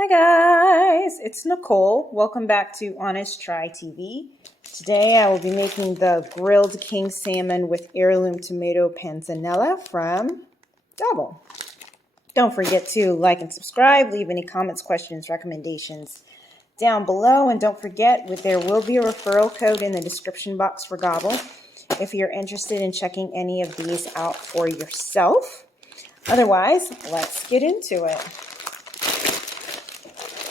Hi guys, it's Nicole. Welcome back to Honest Try TV. Today I will be making the grilled king salmon with heirloom tomato panzanella from Gobble. Don't forget to like and subscribe, leave any comments, questions, recommendations down below, and don't forget there will be a referral code in the description box for Gobble if you're interested in checking any of these out for yourself. Otherwise, let's get into it.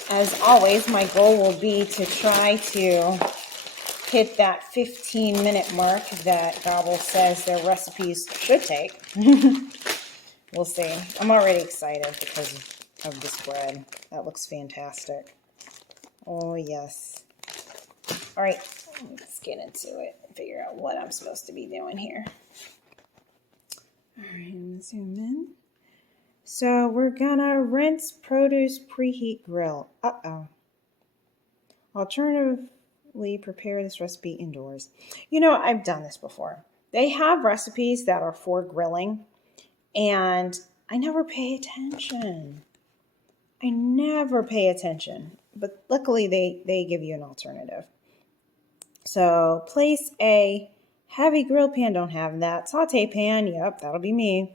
As always, my goal will be to try to hit that 15-minute mark that Gobble says their recipes should take. We'll see. I'm already excited because of this bread. That looks fantastic. Oh, yes. All right, let's get into it and figure out what I'm supposed to be doing here. All right, I'm going to zoom in. So we're gonna rinse produce, preheat, grill. Alternatively, prepare this recipe indoors. You know, I've done this before. They have recipes that are for grilling, and I never pay attention. But luckily they give you an alternative. So place a heavy grill pan, don't have that. Saute pan, yep, that'll be me.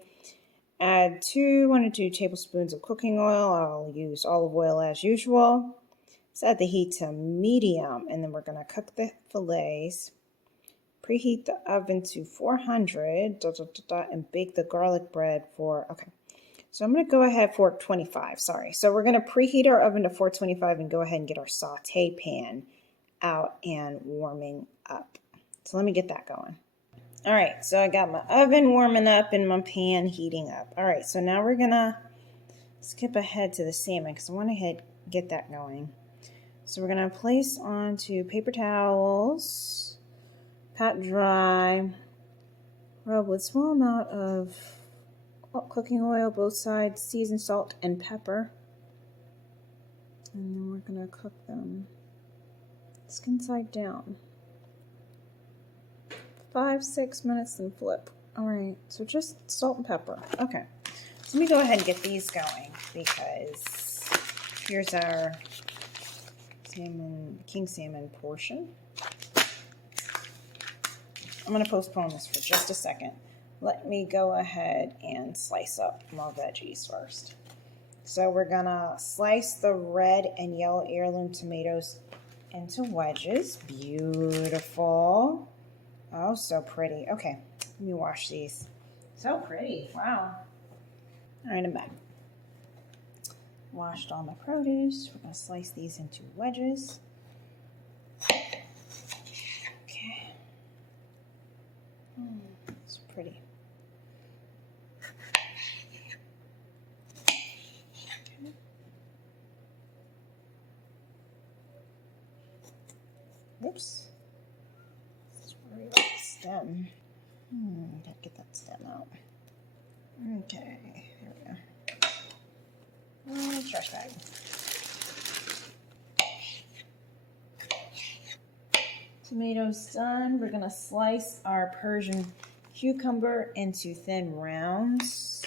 Add 1 to 2 tablespoons of cooking oil. I'll use olive oil as usual. Set the heat to medium, and then we're going to cook the fillets. Preheat the oven to 400 and bake the garlic bread for, so I'm going to go ahead for 425, So we're going to preheat our oven to 425 and go ahead and get our saute pan out and warming up. So let me get that going. All right, so I got my oven warming up and my pan heating up. All right, so now we're gonna skip ahead to the salmon because I want to get that going. So we're gonna place onto paper towels, pat dry, rub with small amount of cooking oil, both sides, season salt and pepper. And then we're gonna cook them skin side down. 5-6 minutes and flip. All right, so just salt and pepper. Okay, so let me go ahead and get these going because here's our king salmon portion. I'm going to postpone this for just a second. Let me go ahead and slice up my veggies first. So we're going to slice the red and yellow heirloom tomatoes into wedges. Beautiful. Oh, so pretty. Okay, let me wash these. So pretty. Wow. All right, I'm back. Washed all my produce. We're going to slice these into wedges. Okay. So pretty. Okay. Whoops. Stem. Gotta get that stem out. Okay, here we go. Trash bag. Tomatoes done. We're gonna slice our Persian cucumber into thin rounds.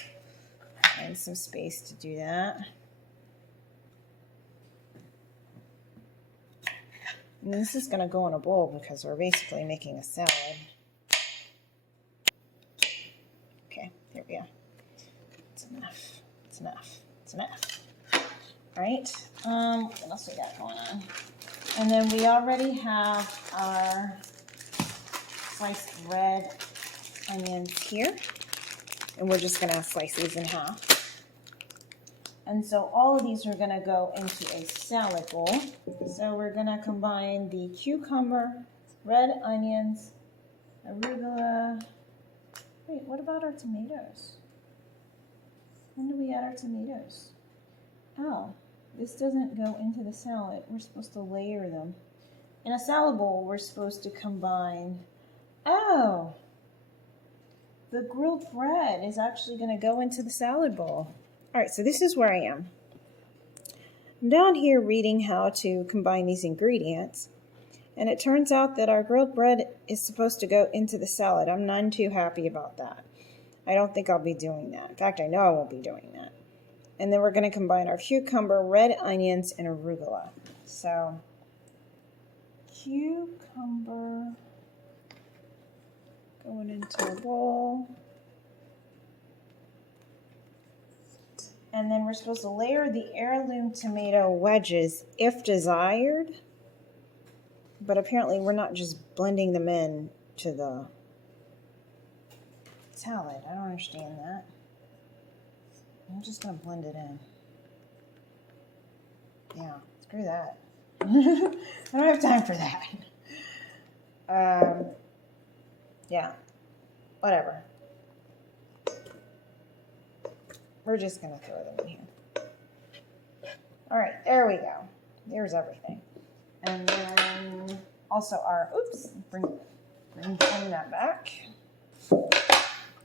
And some space to do that. And this is gonna go in a bowl because we're basically making a salad. Here we go. It's enough. It's enough. It's enough. All right. What else we got going on? And then we already have our sliced red onions here. And we're just going to slice these in half. And so all of these are going to go into a salad bowl. So we're going to combine the cucumber, red onions, arugula. Wait, what about our tomatoes? When do we add our tomatoes? Oh, this doesn't go into the salad. We're supposed to layer them. In a salad bowl, we're supposed to combine... Oh! The grilled bread is actually going to go into the salad bowl. All right, so this is where I am. I'm down here reading how to combine these ingredients. And it turns out that our grilled bread is supposed to go into the salad. I'm none too happy about that. I don't think I'll be doing that. In fact, I know I won't be doing that. And then we're going to combine our cucumber, red onions, and arugula. So, cucumber going into a bowl. And then we're supposed to layer the heirloom tomato wedges if desired. But apparently we're not just blending them in to the salad. I don't understand that. I'm just going to blend it in. Yeah, screw that. I don't have time for that. Yeah, whatever. We're just going to throw them in here. All right, there we go. There's everything. And then also our, oops, bring that back.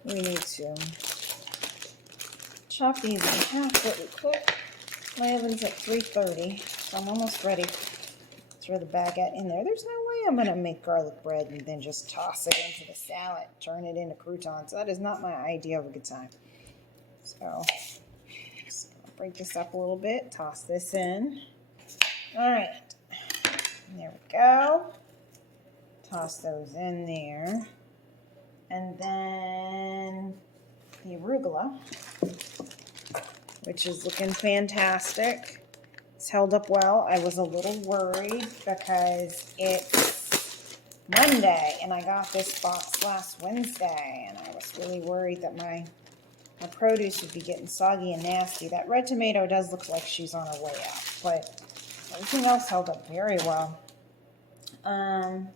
We need to chop these in half really quick. My oven's at 330, so I'm almost ready to throw the baguette in there. There's no way I'm going to make garlic bread and then just toss it into the salad, turn it into croutons. That is not my idea of a good time. So, just gonna break this up a little bit, toss this in. All right, there we go. Toss those in there. And then the arugula, which is looking fantastic. It's held up well. I was a little worried because it's Monday and I got this box last Wednesday, and I was really worried that my produce would be getting soggy and nasty. That red tomato does look like she's on her way out, but everything else held up very well. And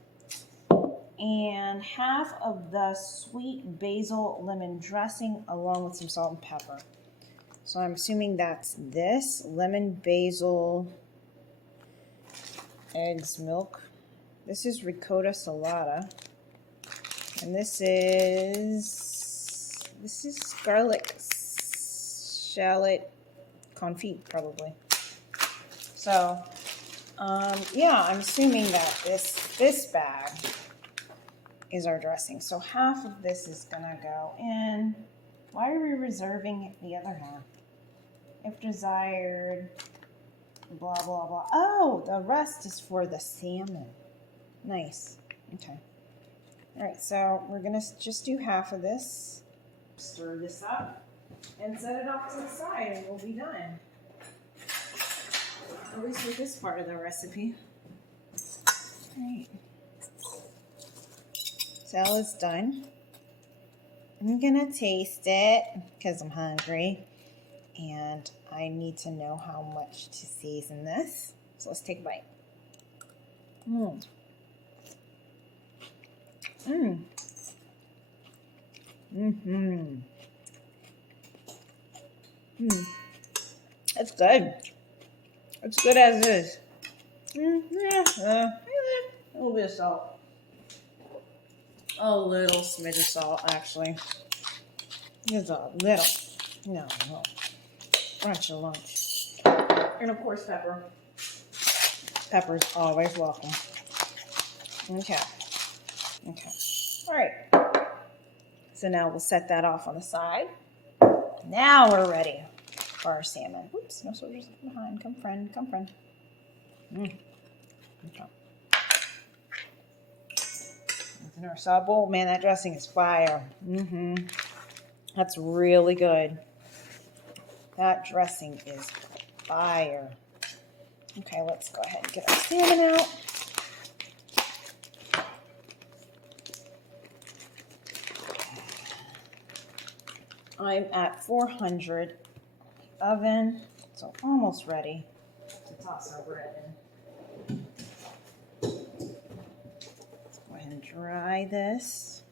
half of the sweet basil lemon dressing along with some salt and pepper. So I'm assuming that's this lemon basil eggs milk. This is ricotta salata, and this is garlic shallot confit probably. So yeah, I'm assuming that this bag is our dressing. So half of this is gonna go in. Why are we reserving the other half? If desired, blah, blah, blah. Oh, the rest is for the salmon. Nice. Okay. All right, so we're going to just do half of this. Stir this up and set it off to the side, and we'll be done. At least with this part of the recipe. All right. Salad's done. I'm going to taste it because I'm hungry. And I need to know how much to season this. So let's take a bite. It's good. It's good as is. A little bit of salt. A little smidge of salt, actually. Just a little. No. Lunch or lunch. And of course pepper. Pepper's always welcome. Okay. All right. So now we'll set that off on the side. Now we're ready for our salmon. Oops, no soldiers behind. Come friend. Okay. In our side bowl. Man, that dressing is fire. That's really good. That dressing is fire. Okay, let's go ahead and get our salmon out. I'm at 400 oven, so almost ready to toss our bread in. Let's go ahead and dry this.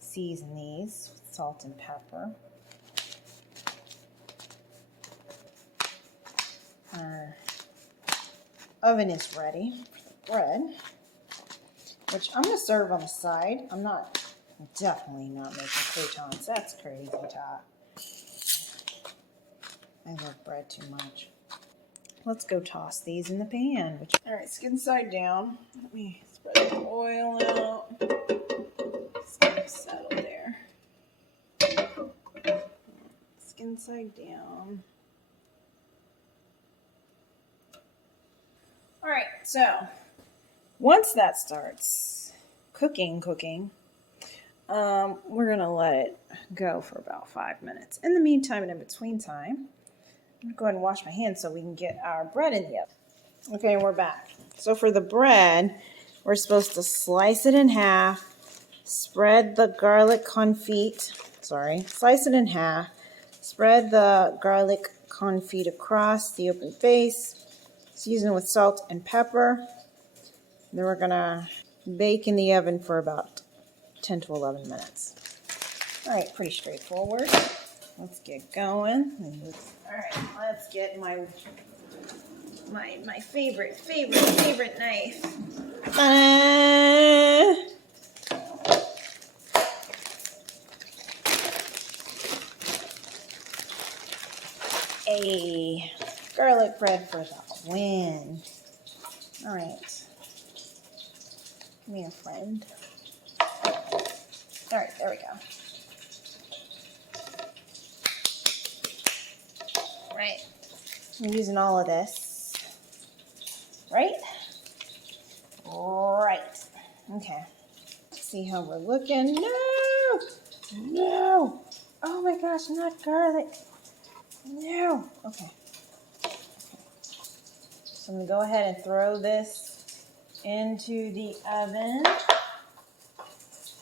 Season these with salt and pepper. Our oven is ready for the bread, which I'm going to serve on the side. I'm definitely not making croutons. That's crazy talk. I love bread too much. Let's go toss these in the pan. All right, skin side down. Let me spread the oil out. It's going to settle there. inside down. All right, so once that starts cooking, we're gonna let it go for about 5 minutes. In the meantime and in between time, I'm gonna go ahead and wash my hands so we can get our bread in the oven. Okay, we're back. So for the bread, we're supposed to slice it in half, spread the garlic confit, slice it in half, spread the garlic confit across the open face, season with salt and pepper. Then we're gonna bake in the oven for about 10 to 11 minutes. All right, pretty straightforward. Let's get going. All right, let's get my favorite knife. A garlic bread for the win. All right. Come here, friend. All right, there we go. Right. I'm using all of this. Right? Right. Okay. See how we're looking. No! No! Oh my gosh, not garlic. No! Okay. So I'm going to go ahead and throw this into the oven.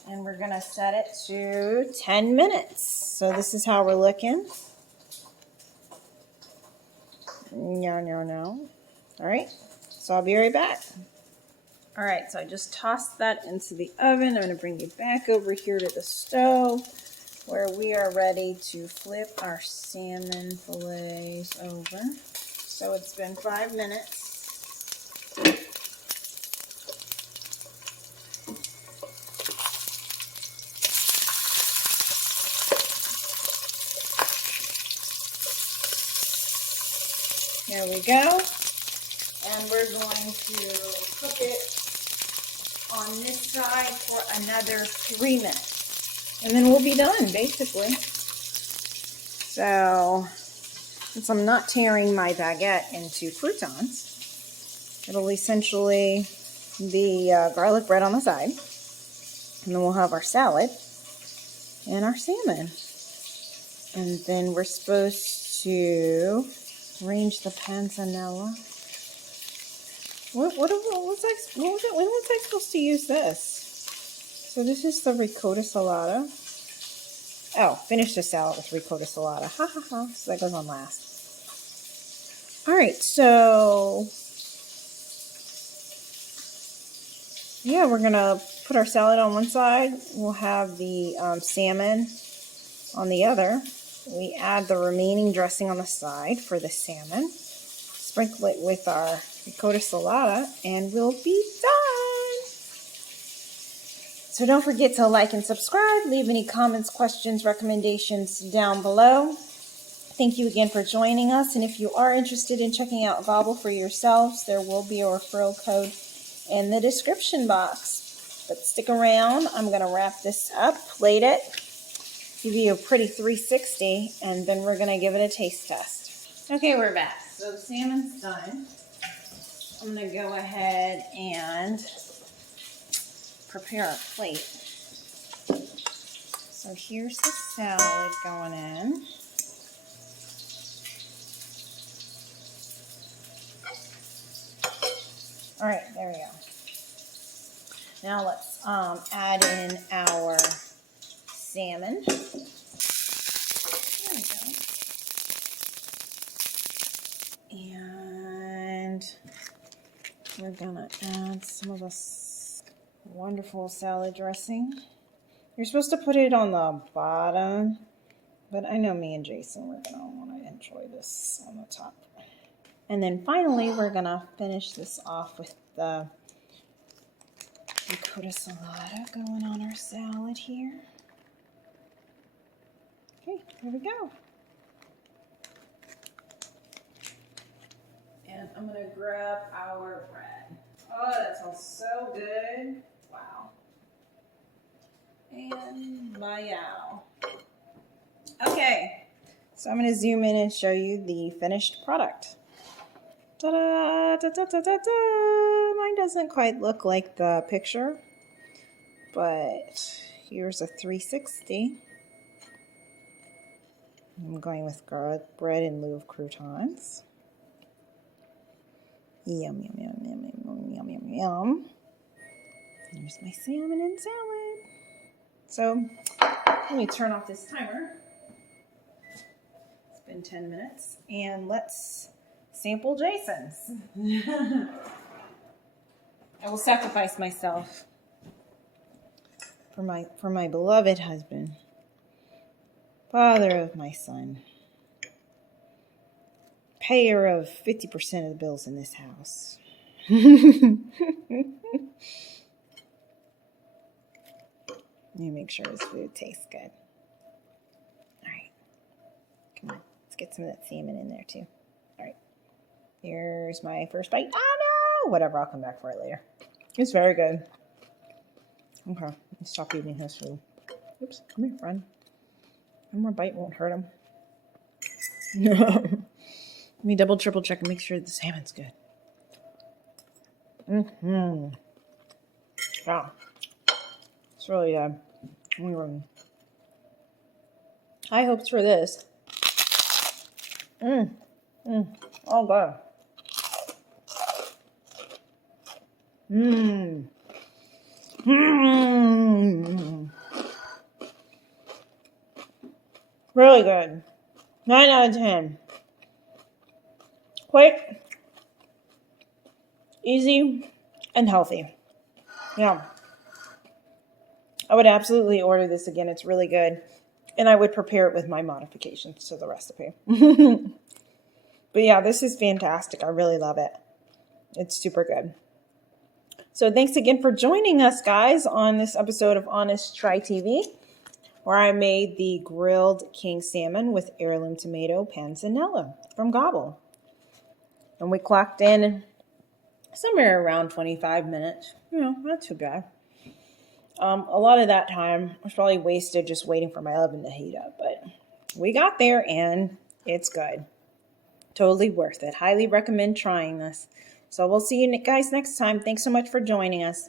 And we're going to set it to 10 minutes. So this is how we're looking. No. All right. So I'll be right back. All right. So I just tossed that into the oven. I'm going to bring you back over here to the stove where we are ready to flip our salmon fillets over. So it's been 5 minutes. There we go. And we're going to cook it on this side for another 3 minutes. And then we'll be done, basically. So, since I'm not tearing my baguette into croutons, it'll essentially be garlic bread on the side. And then we'll have our salad and our salmon. And then we're supposed to arrange the panzanella. When was I supposed to use this? So this is the ricotta salata. Oh, finish the salad with ricotta salata. Ha ha ha. So that goes on last. All right, so yeah, we're gonna put our salad on one side. We'll have the salmon on the other. We add the remaining dressing on the side for the salmon. Sprinkle it with our ricotta salata, and we'll be done. So don't forget to like and subscribe. Leave any comments, questions, recommendations down below. Thank you again for joining us. And if you are interested in checking out Gobble for yourselves, there will be a referral code in the description box. But stick around. I'm going to wrap this up, plate it, give you a pretty 360, and then we're going to give it a taste test. Okay, we're back. So the salmon's done. I'm going to go ahead and prepare a plate. So here's the salad going in. All right, there we go. Now let's add in our salmon. There we go. And we're gonna add some of this wonderful salad dressing. You're supposed to put it on the bottom, but I know me and Jason, we're gonna want to enjoy this on the top. And then finally, we're gonna finish this off with the ricotta salata going on our salad here. Okay, here we go. And I'm gonna grab our bread. Oh, that smells so good. Wow. And my yow. Okay, So I'm going to zoom in and show you the finished product. Ta-da! Da-da-da-da-da! Mine doesn't quite look like the picture, but here's a 360. I'm going with garlic bread in lieu of croutons. Yum, yum, yum, yum, yum, yum, yum, yum. There's my salmon and salad. So let me turn off this timer. It's been 10 minutes. And let's sample Jason's. I will sacrifice myself for my beloved husband, father of my son, payer of 50% of the bills in this house. Let me make sure his food tastes good. All right. Come on. Let's get some of that salmon in there too. All right. Here's my first bite. Oh no! Whatever, I'll come back for it later. It's very good. Okay. Let's stop eating his food. Oops. Come here, friend. One more bite won't hurt him. Let me double, triple check and make sure the salmon's good. Mm-hmm. Wow. It's really good. High hopes for this. Oh, God. Really good. 9 out of 10. Quick, easy, and healthy. Yeah. I would absolutely order this again. It's really good. And I would prepare it with my modifications to the recipe. But yeah, this is fantastic. I really love it. It's super good. So thanks again for joining us, guys, on this episode of Honest Try TV, where I made the grilled king salmon with heirloom tomato panzanella from Gobble. And we clocked in somewhere around 25 minutes. You know, not too bad. A lot of that time was probably wasted just waiting for my oven to heat up, but we got there and it's good. Totally worth it. Highly recommend trying this. So we'll see you guys next time. Thanks so much for joining us.